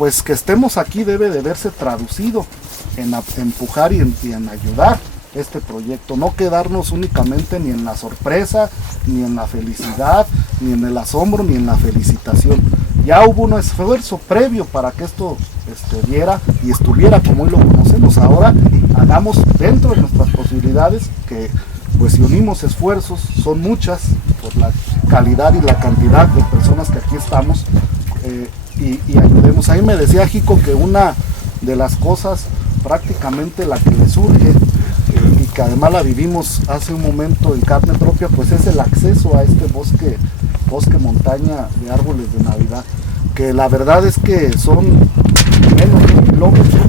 pues que estemos aquí debe de verse traducido en empujar y en ayudar este proyecto, no quedarnos únicamente ni en la sorpresa, ni en la felicidad, ni en el asombro, ni en la felicitación. Ya hubo un esfuerzo previo para que esto diera y estuviera como hoy lo conocemos. Ahora hagamos dentro de nuestras posibilidades, que pues si unimos esfuerzos, son muchas por la calidad y la cantidad de personas que aquí estamos, y ayudemos. Ahí me decía Jico que una de las cosas, prácticamente la que le surge, y que además la vivimos hace un momento en carne propia, pues es el acceso a este bosque montaña de árboles de Navidad, que la verdad es que son menos de 1 kilómetro,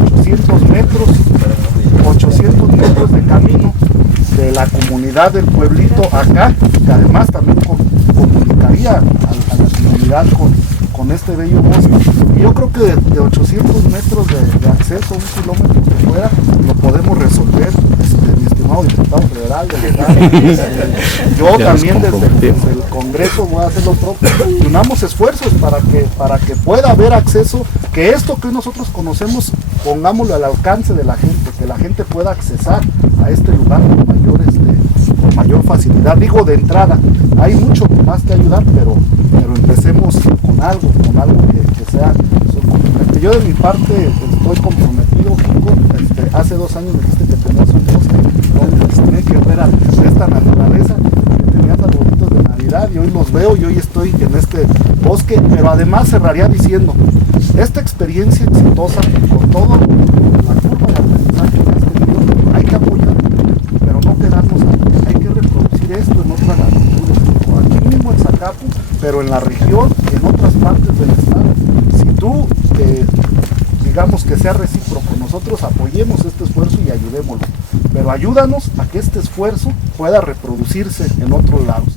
800 metros de camino de la comunidad del pueblito acá, que además también comunicaría a la comunidad con este bello bosque. Y yo creo que de 800 metros de acceso, 1 kilómetro de fuera, lo podemos resolver, mi estimado diputado federal, yo ya también desde el Congreso voy a hacer lo propio. Unamos esfuerzos para que pueda haber acceso, que esto que nosotros conocemos, pongámoslo al alcance de la gente, que la gente pueda accesar a este lugar con mayor facilidad. Digo, de entrada, hay mucho más que ayudar, pero empecemos con algo que sea sorprendente. Yo de mi parte estoy comprometido, Jico. Hace 2 años me dijiste que tenías un bosque donde tenía que ver a esta naturaleza, que tenías arbolitos de Navidad, y hoy los veo y hoy estoy en este bosque. Pero además cerraría diciendo, esta experiencia exitosa, con todo la curva de aprendizaje que has tenido, hay que apoyar, pero no quedarnos aquí. Hay que reproducir esto en otras latitudes, aquí mismo en Zacapu, pero en la región y en otras partes del estado. Si tú, digamos que sea recíproco, nosotros apoyemos este esfuerzo y ayudémoslo, pero ayúdanos a que este esfuerzo pueda reproducirse en otros lados.